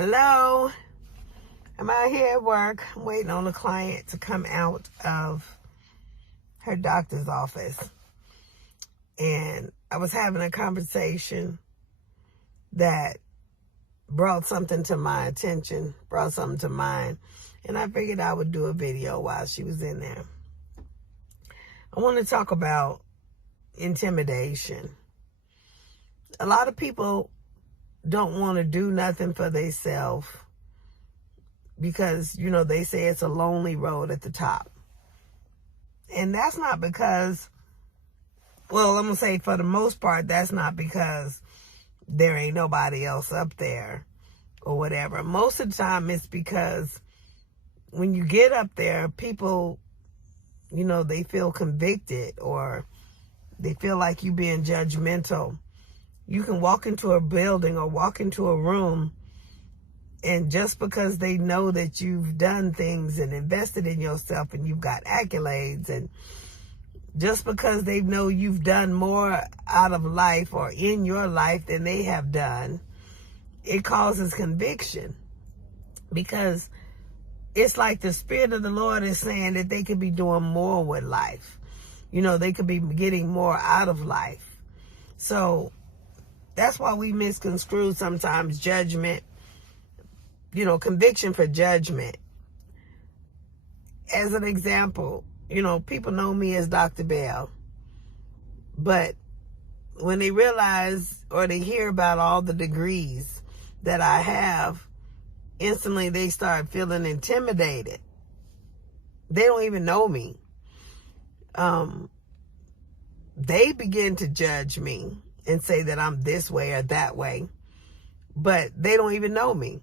Hello, I'm out here at work. I'm waiting on a client to come out of her doctor's office. And I was having a conversation that brought something to my attention, brought something to mind. And I figured I would do a video while she was in there. I want to talk about intimidation. A lot of people don't want to do nothing for themselves because, they say it's a lonely road at the top. And that's not because, I'm going to say for the most part, that's not because there ain't nobody else up there or whatever. Most of the time it's because when you get up there, people, they feel convicted or they feel like you being judgmental. You can walk into a building or walk into a room, and just because they know that you've done things and invested in yourself and you've got accolades, and just because they know you've done more out of life or in your life than they have done, it causes conviction. Because it's like the Spirit of the Lord is saying that they could be doing more with life. They could be getting more out of life. So that's why we misconstrue sometimes judgment, conviction for judgment. As an example, people know me as Dr. Bell. But when they realize or they hear about all the degrees that I have, instantly they start feeling intimidated. They don't even know me. They begin to judge me and say that I'm this way or that way, but they don't even know me.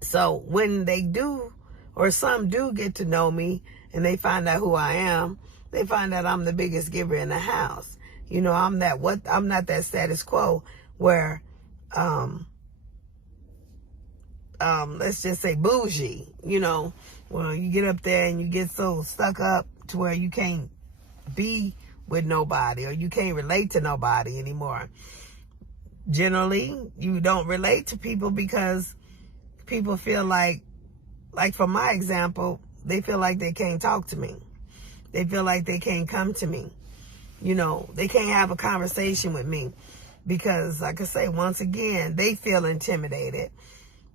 So when they do, or some do get to know me and they find out who I am, they find out I'm the biggest giver in the house. I'm not that status quo where, let's just say bougie, well, you get up there and you get so stuck up to where you can't be with nobody or you can't relate to nobody anymore. Generally, you don't relate to people because people feel like for my example, they feel like they can't talk to me. They feel like they can't come to me. They can't have a conversation with me because, like I say, once again, they feel intimidated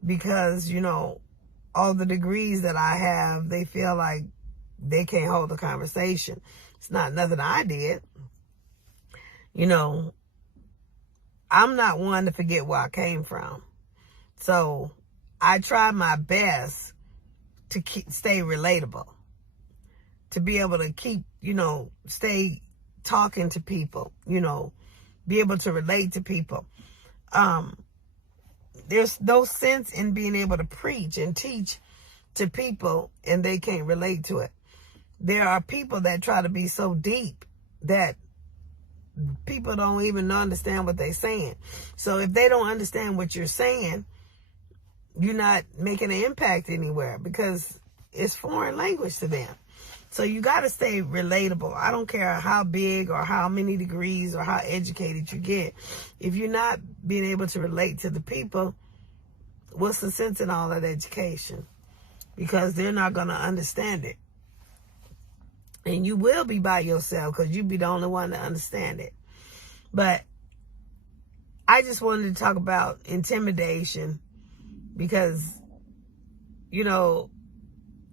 because, all the degrees that I have, they feel like they can't hold a conversation. It's not nothing I did. I'm not one to forget where I came from. So I try my best to stay relatable, to be able to keep, stay talking to people, be able to relate to people. There's no sense in being able to preach and teach to people and they can't relate to it. There are people that try to be so deep that people don't even understand what they're saying. So if they don't understand what you're saying, you're not making an impact anywhere because it's foreign language to them. So you got to stay relatable. I don't care how big or how many degrees or how educated you get. If you're not being able to relate to the people, what's the sense in all that education? Because they're not going to understand it. And you will be by yourself because you'll be the only one to understand it. But I just wanted to talk about intimidation because,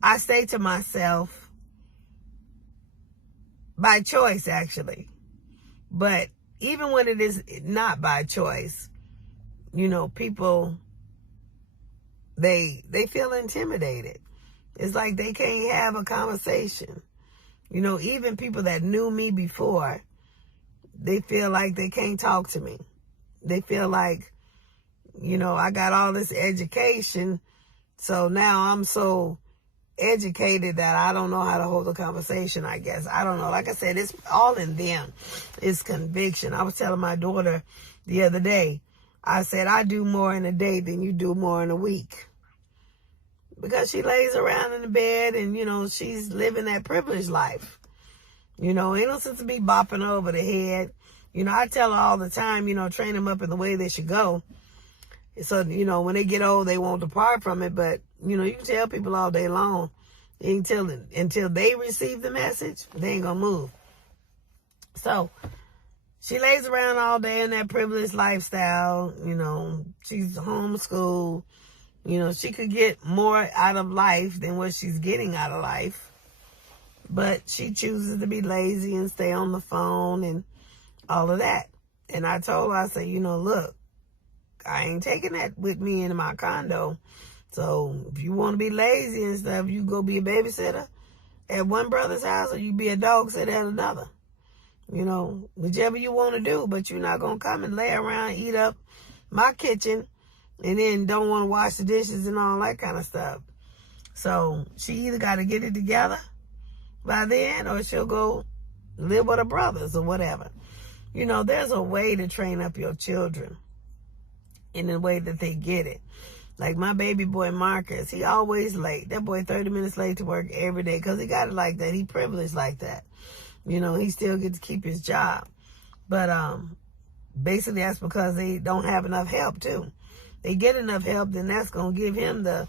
I say to myself, by choice actually, but even when it is not by choice, people, they feel intimidated. It's like they can't have a conversation. Even people that knew me before, they feel like they can't talk to me. They feel like, I got all this education, so now I'm so educated that I don't know how to hold a conversation, I guess. I don't know. Like I said, it's all in them. It's conviction. I was telling my daughter the other day, I said, I do more in a day than you do more in a week. Because she lays around in the bed and, she's living that privileged life. Ain't no sense to be bopping her over the head. I tell her all the time, train them up in the way they should go. So, when they get old, they won't depart from it. But, you can tell people all day long, until they receive the message, they ain't going to move. So, she lays around all day in that privileged lifestyle. She's homeschooled. She could get more out of life than what she's getting out of life. But she chooses to be lazy and stay on the phone and all of that. And I told her, I said, look, I ain't taking that with me into my condo. So if you want to be lazy and stuff, you go be a babysitter at one brother's house, or you be a dog sitter at another. Whichever you want to do, but you're not going to come and lay around, eat up my kitchen, and then don't want to wash the dishes and all that kind of stuff. So she either got to get it together by then, or she'll go live with her brothers or whatever. There's a way to train up your children in the way that they get it. Like my baby boy Marcus, he always late. That boy 30 minutes late to work every day because he got it like that. He privileged like that. He still gets to keep his job. But basically that's because they don't have enough help too. They get enough help, then that's going to give him the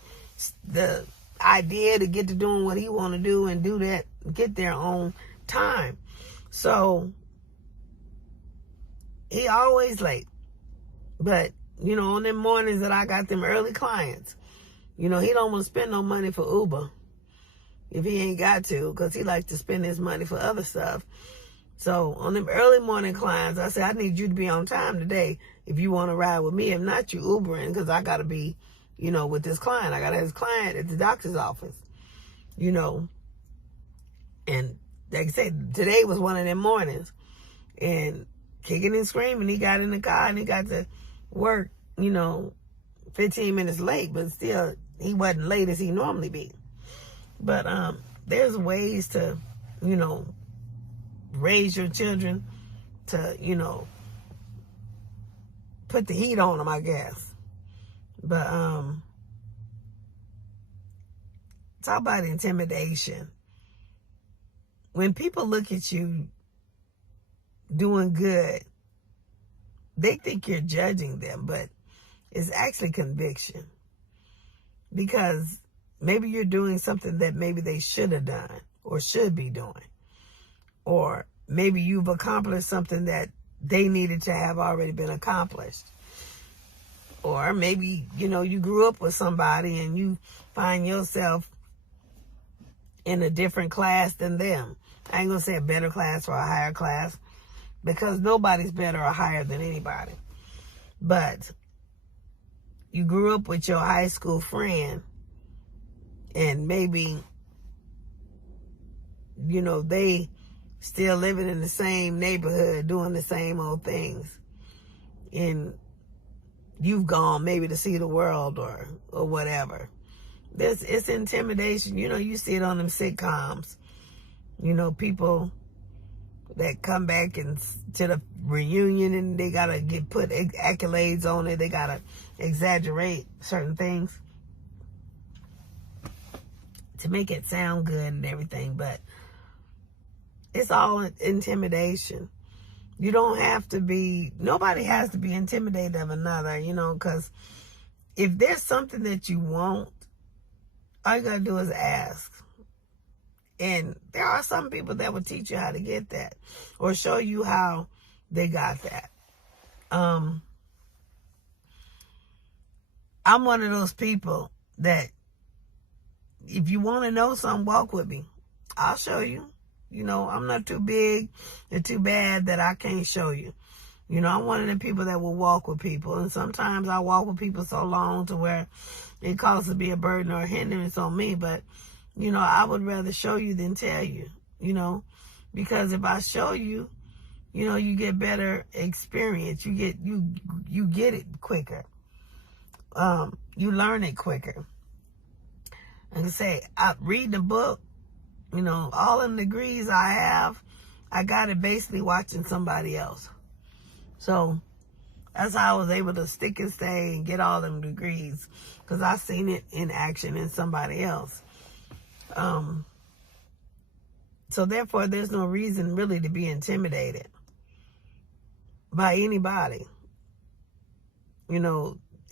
idea to get to doing what he want to do and do that, get their own time. So he always late. But, on them mornings that I got them early clients, he don't want to spend no money for Uber if he ain't got to, because he likes to spend his money for other stuff. So on them early morning clients, I said, I need you to be on time today if you want to ride with me. If not, you Ubering, because I got to be, with this client. I got to have this client at the doctor's office, And like I said, today was one of them mornings. And kicking and screaming, he got in the car and he got to work, 15 minutes late. But still, he wasn't late as he normally be. But there's ways to, raise your children to, put the heat on them, I guess. But talk about intimidation. When people look at you doing good, they think you're judging them, but it's actually conviction. Because maybe you're doing something that maybe they should have done or should be doing. Or maybe you've accomplished something that they needed to have already been accomplished. Or maybe, you grew up with somebody and you find yourself in a different class than them. I ain't going to say a better class or a higher class, because nobody's better or higher than anybody. But you grew up with your high school friend, and maybe, they still living in the same neighborhood, doing the same old things. And you've gone maybe to see the world or whatever. It's intimidation. You see it on them sitcoms. People that come back to the reunion and they got to put accolades on it. They got to exaggerate certain things to make it sound good and everything. But it's all intimidation. You don't have to be, nobody has to be intimidated of another, because if there's something that you want, all you got to do is ask. And there are some people that will teach you how to get that or show you how they got that. I'm one of those people that if you want to know something, walk with me. I'll show you. I'm not too big and too bad that I can't show you. I'm one of the people that will walk with people. And sometimes I walk with people so long to where it causes to be a burden or a hindrance on me. But, I would rather show you than tell you, because if I show you, you get better experience. You get it quicker. You learn it quicker. Like I say, I read the book, all them degrees I have, I got it basically watching somebody else. So that's how I was able to stick and stay and get all them degrees, because I seen it in action in somebody else. So therefore, there's no reason really to be intimidated by anybody.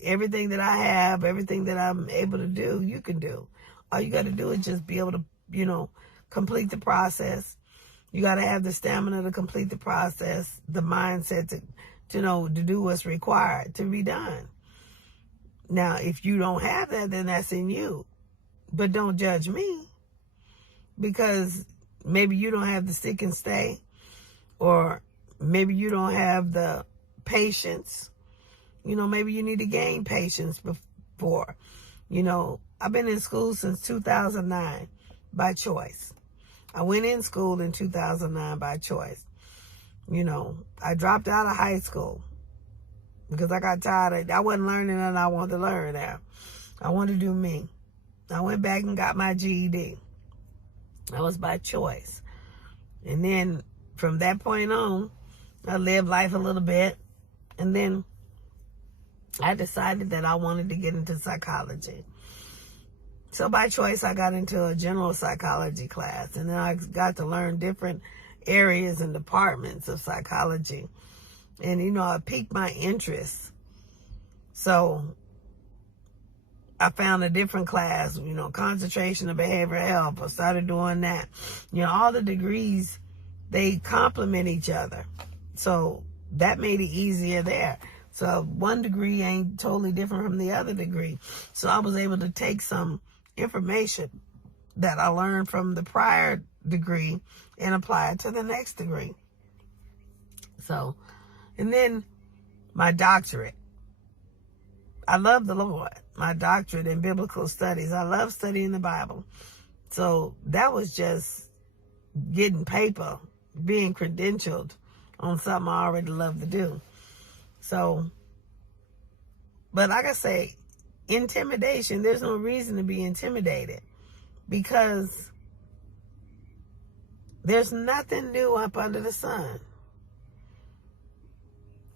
everything that I have, everything that I'm able to do, you can do. All you got to do is just be able to, complete the process. You got to have the stamina to complete the process, the mindset to do what's required to be done. Now, if you don't have that, then that's in you. But don't judge me, because maybe you don't have the stick and stay, or maybe you don't have the patience. Maybe you need to gain patience before. I've been in school since 2009 by choice. I went in school in 2009 by choice. I dropped out of high school because I got tired. I wasn't learning and I wanted to learn there. I wanted to do me. I went back and got my GED. That was by choice. And then from that point on, I lived life a little bit. And then I decided that I wanted to get into psychology. So by choice, I got into a general psychology class. And then I got to learn different areas and departments of psychology. And, it piqued my interest. So I found a different class, concentration of behavioral health. I started doing that. All the degrees, they complement each other. So that made it easier there. So one degree ain't totally different from the other degree. So I was able to take some information that I learned from the prior degree and apply it to the next degree. So, and then my doctorate. I love the Lord. My doctorate in biblical studies. I love studying the Bible. So that was just getting paper, being credentialed on something I already love to do. So, but like I say, intimidation, there's no reason to be intimidated, because there's nothing new up under the sun.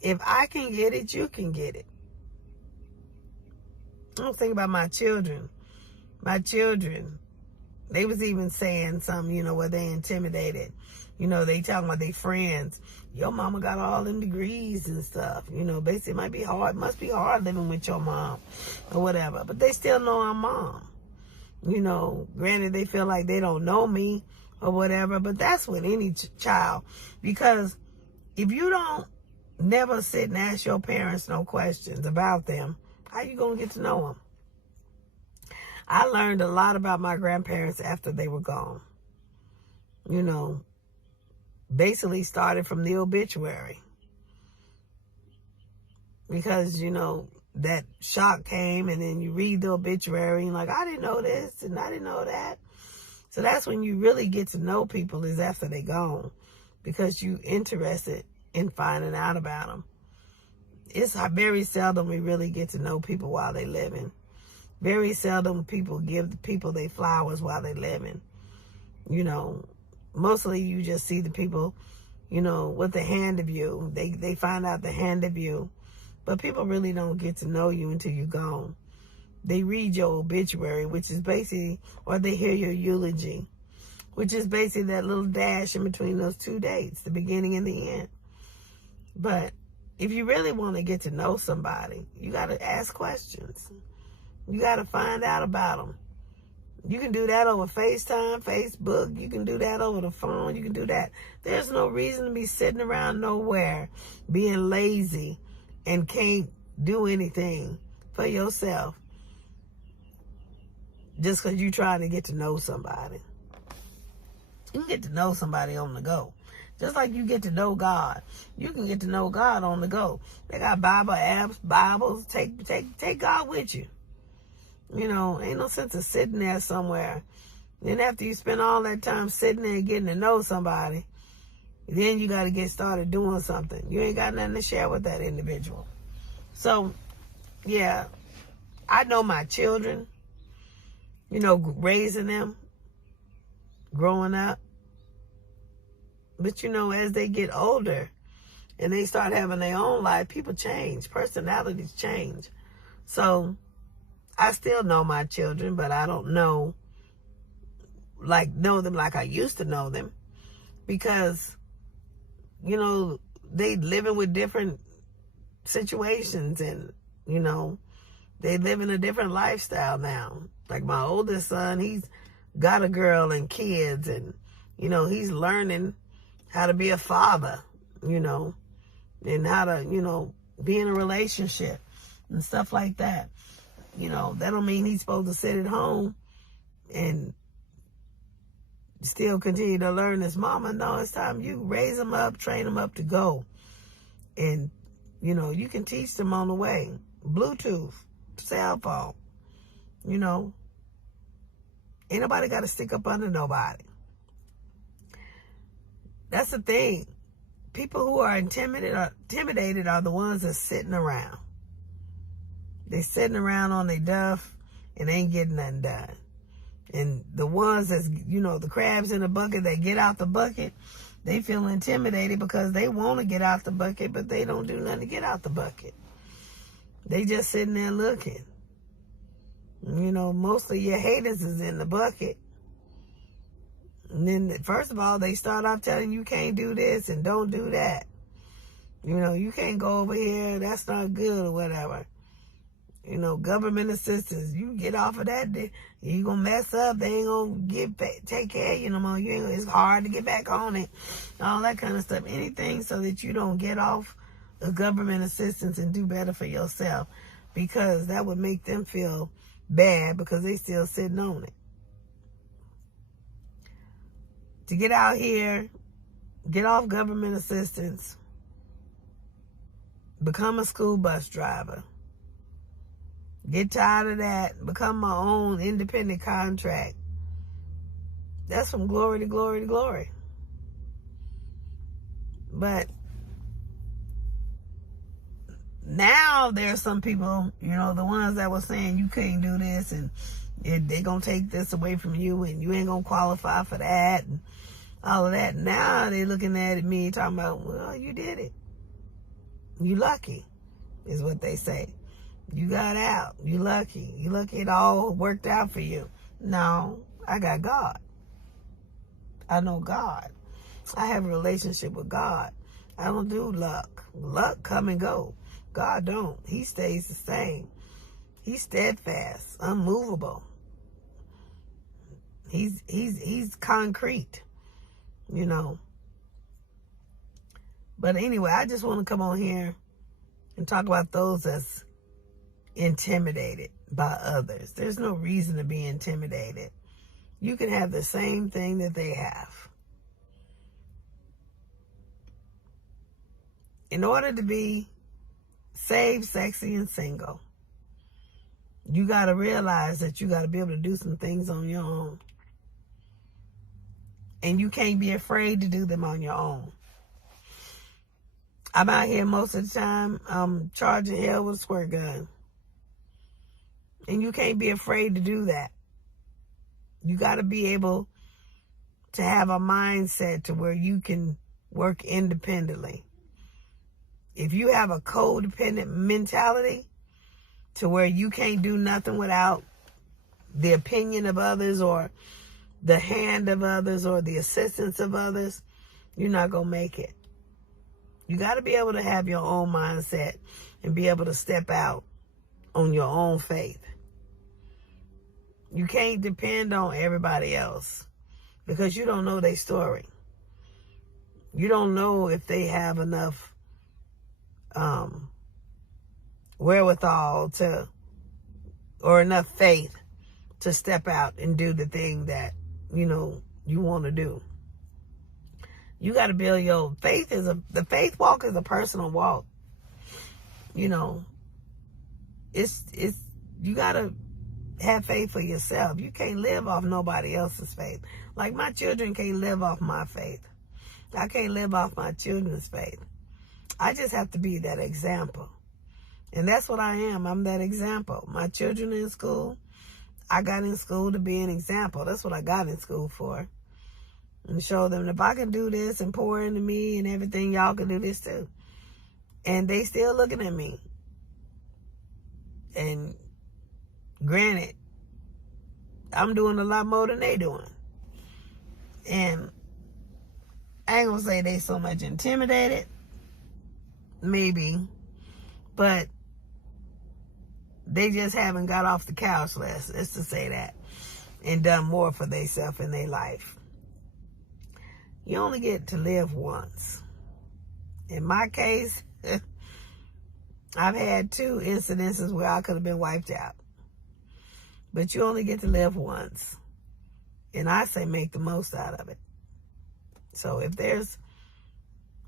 If I can get it, you can get it. I don't think about my children. My children, they was even saying something, where they intimidated. They talking about their friends. Your mama got all them degrees and stuff. Basically it might be hard. Must be hard living with your mom or whatever. But they still know I'm mom. Granted, they feel like they don't know me or whatever. But that's with any child. Because if you don't never sit and ask your parents no questions about them, how you going to get to know them? I learned a lot about my grandparents after they were gone. Basically started from the obituary. Because, that shock came, and then you read the obituary and like, I didn't know this and I didn't know that. So that's when you really get to know people, is after they gone, because you interested in finding out about them. It's very seldom we really get to know people while they living. Very seldom people give the people their flowers while they living. Mostly you just see the people, with the hand of you. They find out the hand of you. But people really don't get to know you until you're gone. They read your obituary, which is basically, or they hear your eulogy, which is basically that little dash in between those two dates, the beginning and the end. But if you really want to get to know somebody, you got to ask questions. You got to find out about them. You can do that over FaceTime, Facebook. You can do that over the phone. You can do that. There's no reason to be sitting around nowhere being lazy and can't do anything for yourself just because you're trying to get to know somebody. You can get to know somebody on the go. Just like you get to know God. You can get to know God on the go. They got Bible apps, Bibles. Take God with you. Ain't no sense of sitting there somewhere. Then after you spend all that time sitting there getting to know somebody, then you got to get started doing something. You ain't got nothing to share with that individual. So, yeah, I know my children, raising them, growing up. But, as they get older and they start having their own life, people change. Personalities change. So I still know my children, but I don't know them like I used to know them, because, they living with different situations, and, They live in a different lifestyle now. Like my oldest son, he's got a girl and kids, and, you know, he's learning how to be a father, you know, and how to, you know, be in a relationship and stuff like that. You know, that don't mean he's supposed to sit at home and still continue to learn his mama. No, it's time you raise them up, train them up to go. And, you know, you can teach them on the way. Bluetooth, cell phone, you know. Ain't nobody got to stick up under nobody. That's the thing. People who are intimidated are the ones that's sitting around. They sitting around on their duff and ain't getting nothing done. And the ones that's, you know, the crabs in the bucket that get out the bucket, they feel intimidated because they want to get out the bucket, but they don't do nothing to get out the bucket. They just sitting there looking. You know, most of your haters is in the bucket. And then, first of all, they start off telling you can't do this and don't do that. You know, you can't go over here, that's not good or whatever. You know, government assistance, you get off of that, you gonna mess up, they ain't gonna take care of you no more. It's hard to get back on it, all that kind of stuff. Anything so that you don't get off of government assistance and do better for yourself, because that would make them feel bad because they still sitting on it. To get out here, get off government assistance, become a school bus driver, get tired of that, become my own independent contract. That's from glory to glory to glory. But now there are some people, you know, the ones that were saying you couldn't do this and they're going to take this away from you and you ain't going to qualify for that and all of that. Now they're looking at me talking about, well, you did it. You lucky, is what they say. You got out. You lucky. You lucky it all worked out for you. No, I got God. I know God. I have a relationship with God. I don't do luck. Luck come and go. God don't. He stays the same. He's steadfast, unmovable. He's concrete, you know. But anyway, I just want to come on here and talk about those that's intimidated by others. There's no reason to be intimidated. You can have the same thing that they have. In order to be saved, sexy, and single, you got to realize that you got to be able to do some things on your own. And you can't be afraid to do them on your own. I'm out here most of the time charging hell with a squirt gun. And you can't be afraid to do that. You got to be able to have a mindset to where you can work independently. If you have a codependent mentality to where you can't do nothing without the opinion of others or the hand of others or the assistance of others, you're not going to make it. You got to be able to have your own mindset and be able to step out on your own faith. You can't depend on everybody else because you don't know their story. You don't know if they have enough wherewithal to, or enough faith to step out and do the thing that, you know, you want to do. You got to build your faith. The faith walk is a personal walk. You know, it's you got to have faith for yourself. You can't live off nobody else's faith. Like my children can't live off my faith. I can't live off my children's faith. I just have to be that example. And that's what I am. I'm that example. My children are in school. I got in school to be an example. That's what I got in school for. And show them if I can do this and pour into me and everything, y'all can do this too. And they still looking at me. And granted, I'm doing a lot more than they doing. And I ain't gonna say they so much intimidated. Maybe. But They just haven't got off the couch, let's to say that, and done more for themselves in their life. You only get to live once. In my case, I've had 2 incidences where I could have been wiped out. But you only get to live once. And I say make the most out of it. So if there's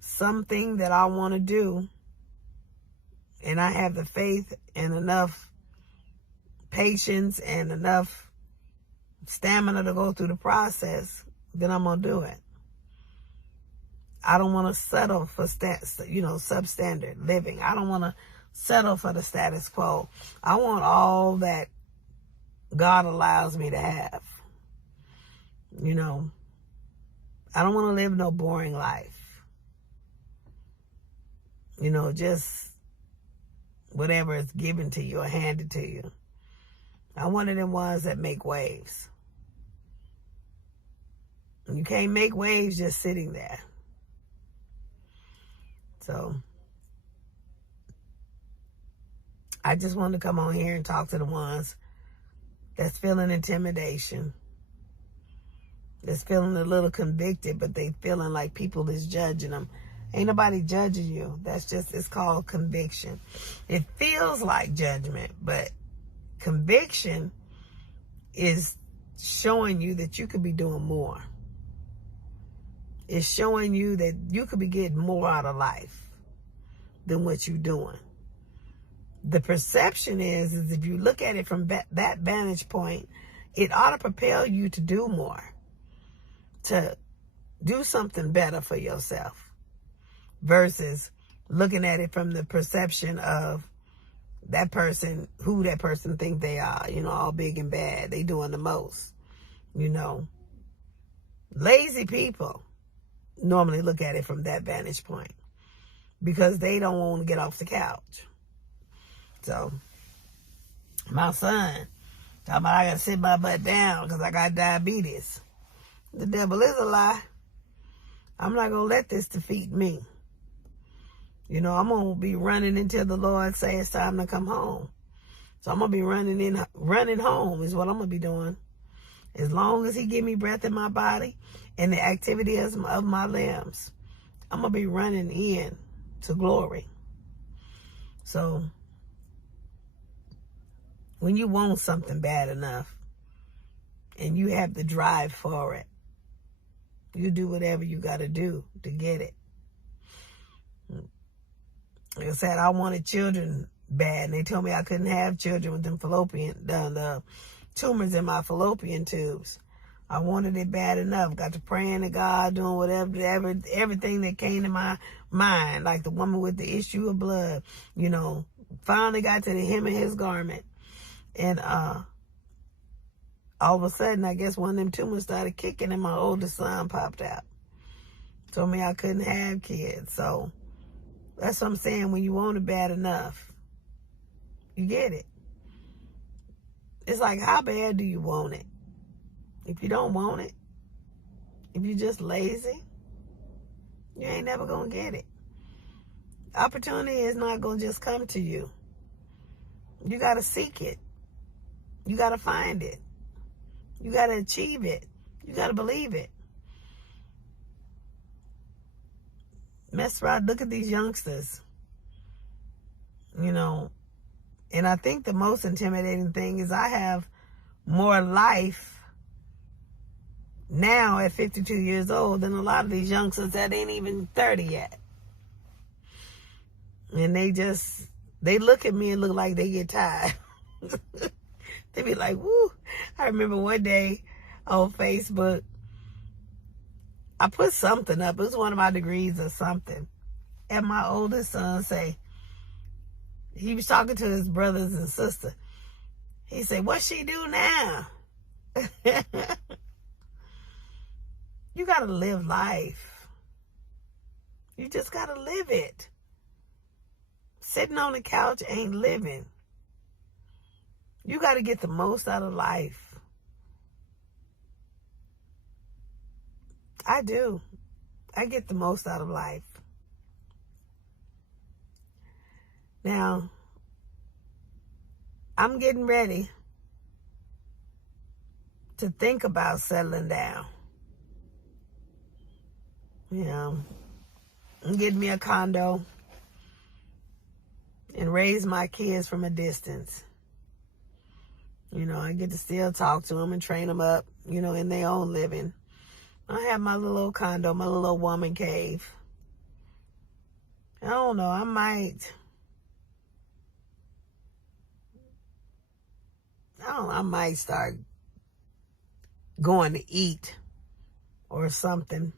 something that I want to do, and I have the faith and enough patience and enough stamina to go through the process, then I'm going to do it. I don't want to settle for substandard living. I don't want to settle for the status quo. I want all that God allows me to have. I don't want to live no boring life. Just whatever is given to you or handed to you. I'm one of them ones that make waves. You can't make waves just sitting there. So I just wanted to come on here and talk to the ones that's feeling intimidation, that's feeling a little convicted, but they feeling like people is judging them. Ain't nobody judging you. It's called conviction. It feels like judgment, but conviction is showing you that you could be doing more. It's showing you that you could be getting more out of life than what you're doing. The perception is if you look at it from that vantage point, it ought to propel you to do more, to do something better for yourself, versus looking at it from the perception of that person, who that person think they are, all big and bad. They doing the most, Lazy people normally look at it from that vantage point because they don't want to get off the couch. So, my son, talking about I got to sit my butt down because I got diabetes. The devil is a lie. I'm not going to let this defeat me. I'm going to be running until the Lord says it's time to come home. So I'm going to be running home is what I'm going to be doing. As long as he give me breath in my body and the activity of my limbs, I'm going to be running in to glory. So when you want something bad enough and you have the drive for it, you do whatever you got to do to get it. Like I said, I wanted children bad, and they told me I couldn't have children with them the tumors in my fallopian tubes. I wanted it bad enough. Got to praying to God, doing whatever, everything that came to my mind, like the woman with the issue of blood. Finally got to the hem of his garment, and all of a sudden, I guess one of them tumors started kicking, and my oldest son popped out. Told me I couldn't have kids. So that's what I'm saying. When you want it bad enough, you get it. It's like, how bad do you want it? If you don't want it, if you're just lazy, you ain't never going to get it. Opportunity is not going to just come to you. You got to seek it. You got to find it. You got to achieve it. You got to believe it. Mess around, look at these youngsters. And I think the most intimidating thing is I have more life now at 52 years old than a lot of these youngsters that ain't even 30 yet. And they look at me and look like they get tired. They be like, woo. I remember one day on Facebook, I put something up. It was one of my degrees or something. And my oldest son say, he was talking to his brothers and sister. He said, what she do now? You got to live life. You just got to live it. Sitting on the couch ain't living. You got to get the most out of life. I do. I get the most out of life. Now, I'm getting ready to think about settling down. You know, and get me a condo and raise my kids from a distance. You know, I get to still talk to them and train them up, you know, in their own living. I have my little old condo, my little old woman cave. I don't know, I might start going to eat or something.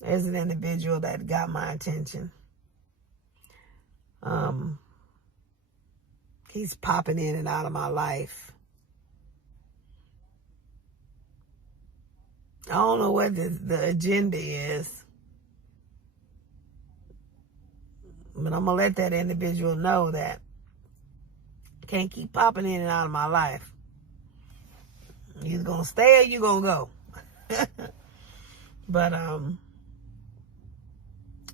There's an individual that got my attention. He's popping in and out of my life. I don't know what the agenda is, but I'm going to let that individual know that I can't keep popping in and out of my life. You're going to stay or you're going to go. But, I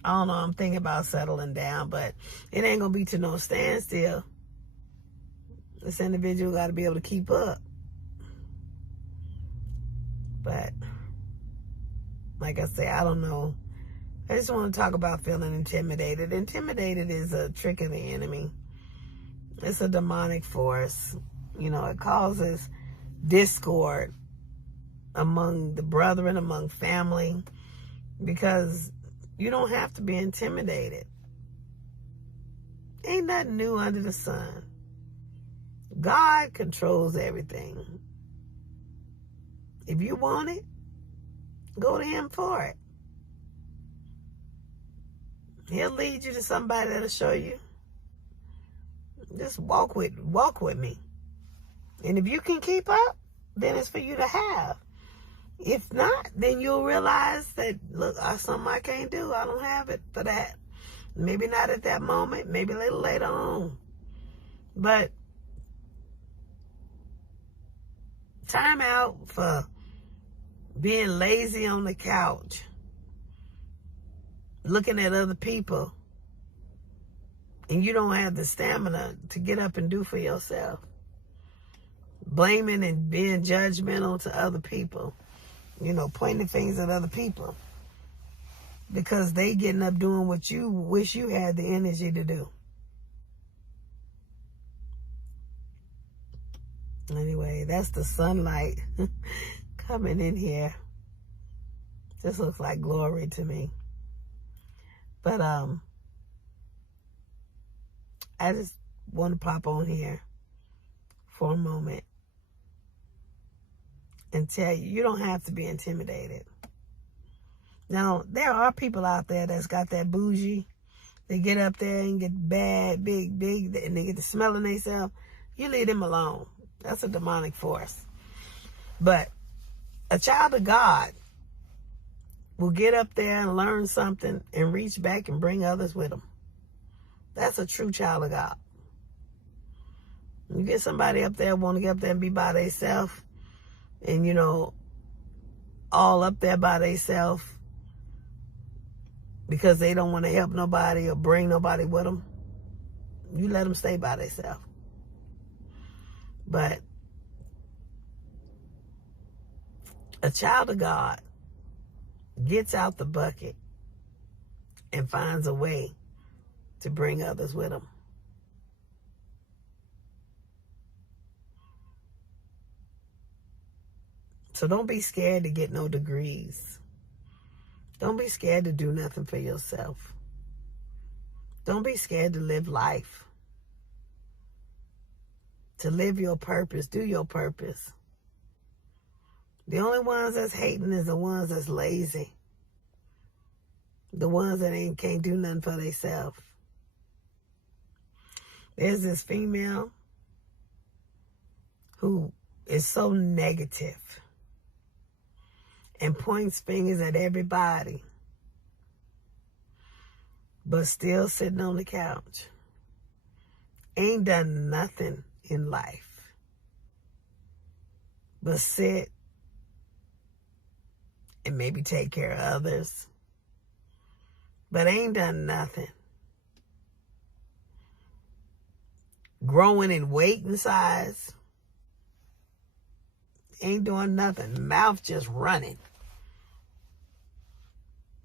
don't know, I'm thinking about settling down, but it ain't going to be to no standstill. This individual got to be able to keep up. But, like I say, I don't know. I just want to talk about feeling intimidated. Intimidated is a trick of the enemy. It's a demonic force. You know, it causes discord among the brethren, among family, because you don't have to be intimidated. Ain't nothing new under the sun. God controls everything. If you want it, go to him for it. He'll lead you to somebody that'll show you. Just walk with me. And if you can keep up, then it's for you to have. If not, then you'll realize that, look, something I can't do. I don't have it for that. Maybe not at that moment. Maybe a little later on. But time out for being lazy on the couch, looking at other people, and you don't have the stamina to get up and do for yourself. Blaming and being judgmental to other people. You know, pointing fingers at other people because they getting up doing what you wish you had the energy to do. Anyway, that's the sunlight coming in here. This looks like glory to me. But I just want to pop on here for a moment and tell you, you don't have to be intimidated. Now, there are people out there that's got that bougie. They get up there and get bad, big, and they get to smelling themselves. You leave them alone. That's a demonic force. But a child of God will get up there and learn something and reach back and bring others with them. That's a true child of God. You get somebody up there, want to get up there and be by themselves, and, you know, all up there by themselves because they don't want to help nobody or bring nobody with them, you let them stay by themselves. But a child of God gets out the bucket and finds a way to bring others with them. So don't be scared to get no degrees. Don't be scared to do nothing for yourself. Don't be scared to live life. To live your purpose, do your purpose. The only ones that's hating is the ones that's lazy. The ones that can't do nothing for themselves. There's this female who is so negative and points fingers at everybody, but still sitting on the couch. Ain't done nothing in life but sit and maybe take care of others, but ain't done nothing. growing in weight and size. Ain't doing nothing. Mouth just running.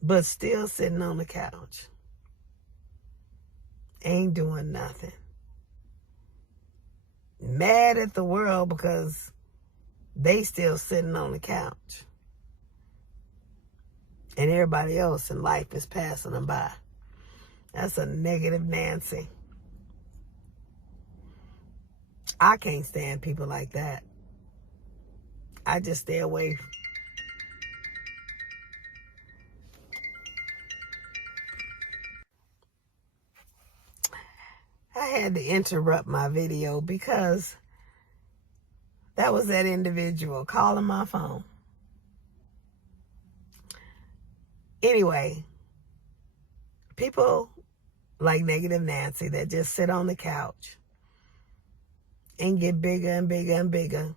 But still sitting on the couch. Ain't doing nothing. Mad at the world because they still sitting on the couch. And everybody else in life is passing them by. That's a negative Nancy. I can't stand people like that. I just stay away. I had to interrupt my video because that was that individual calling my phone. Anyway, people like Negative Nancy that just sit on the couch and get bigger and bigger and bigger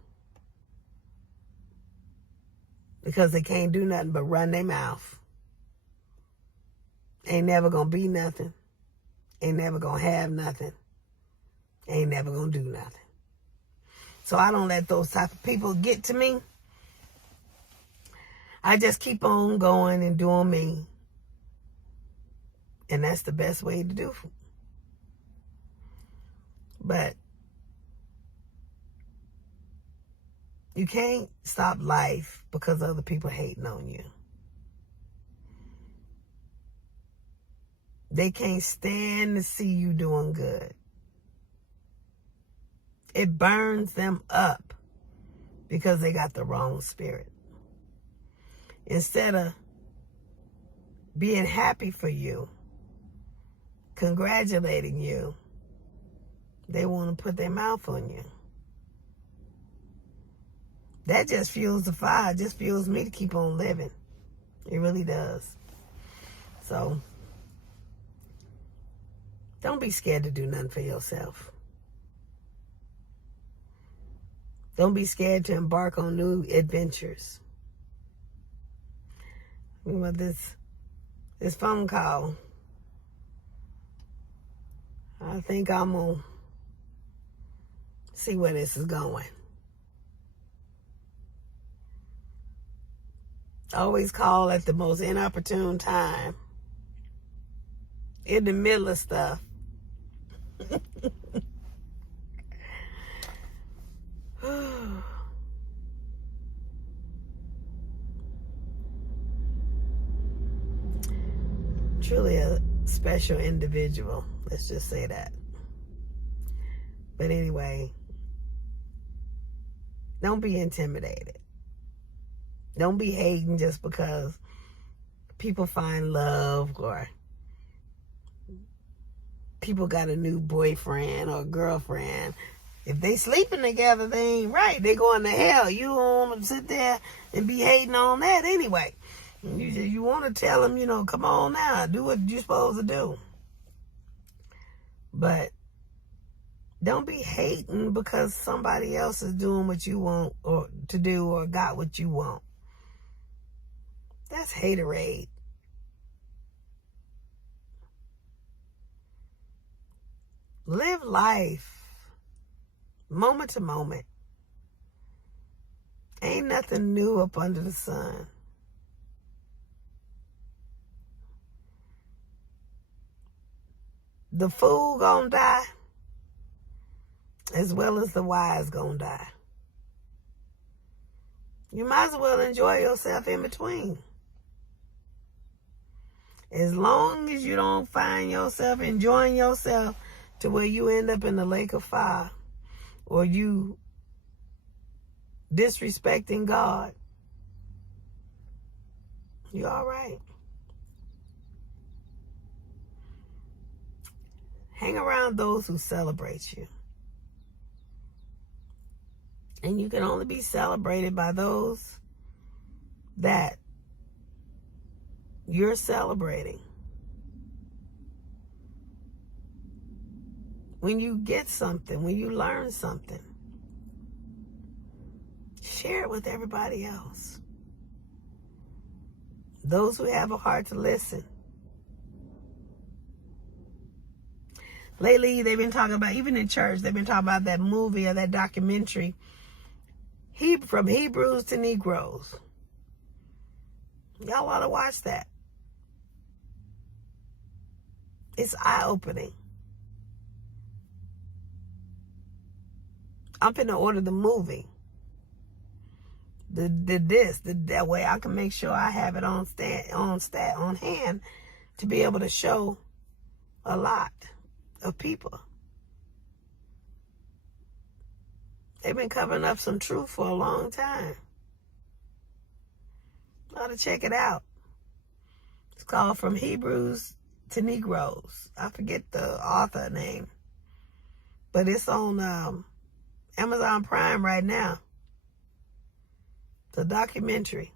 because they can't do nothing but run their mouth. Ain't never gonna be nothing. Ain't never gonna have nothing. Ain't never gonna do nothing. So I don't let those type of people get to me. I just keep on going and doing me. And that's the best way to do it. But you can't stop life because other people hating on you. They can't stand to see you doing good. It burns them up because they got the wrong spirit. Instead of being happy for you, congratulating you, they want to put their mouth on you. That just fuels the fire. It just fuels me to keep on living. It really does. So, don't be scared to do nothing for yourself. Don't be scared to embark on new adventures. With this phone call, I think I'm going to see where this is going. Always call at the most inopportune time. In the middle of stuff. Truly a special individual. Let's just say that. But anyway, don't be intimidated. Don't be hating just because people find love or people got a new boyfriend or girlfriend. If they sleeping together, they ain't right. They going to hell. You don't want to sit there and be hating on that anyway. You want to tell them, come on now, do what you're supposed to do. But don't be hating because somebody else is doing what you want or to do or got what you want. That's haterade. Live life moment to moment. Ain't nothing new up under the sun. The fool gonna die as well as the wise gonna die. You might as well enjoy yourself in between. As long as you don't find yourself enjoying yourself to where you end up in the lake of fire or you disrespecting God, you're all right. Hang around those who celebrate you. And you can only be celebrated by those that you're celebrating. When you get something, when you learn something, share it with everybody else. Those who have a heart to listen. Lately, they've been talking about, even in church, they've been talking about that movie or that documentary, From Hebrews to Negroes. Y'all ought to watch that. It's eye-opening. I'm finna order the movie. That way I can make sure I have it on hand to be able to show a lot of people. They've been covering up some truth for a long time. Ought to check it out. It's called From Hebrews to Negroes. I forget the author name, but it's on Amazon Prime right now. It's a documentary.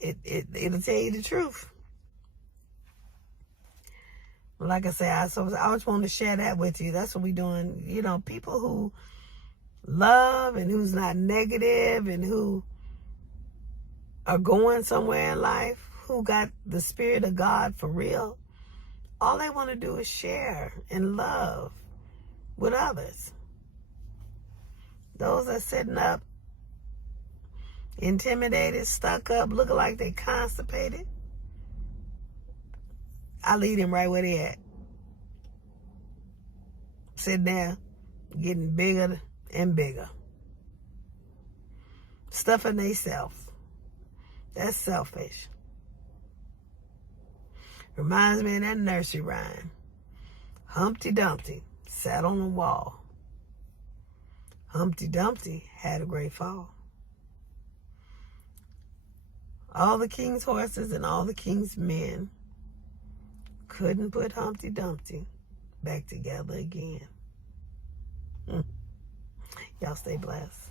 It'll tell you the truth. Like I said, I just wanted to share that with you. That's what we're doing. You know, people who love and who's not negative and who are going somewhere in life, who got the Spirit of God for real, all they want to do is share and love with others. Those that are sitting up, intimidated, stuck up, looking like they constipated, I lead them right where they at. Sitting there, getting bigger and bigger. Stuffing themselves. That's selfish. Reminds me of that nursery rhyme. Humpty Dumpty sat on the wall. Humpty Dumpty had a great fall. All the king's horses and all the king's men couldn't put Humpty Dumpty back together again. Y'all stay blessed.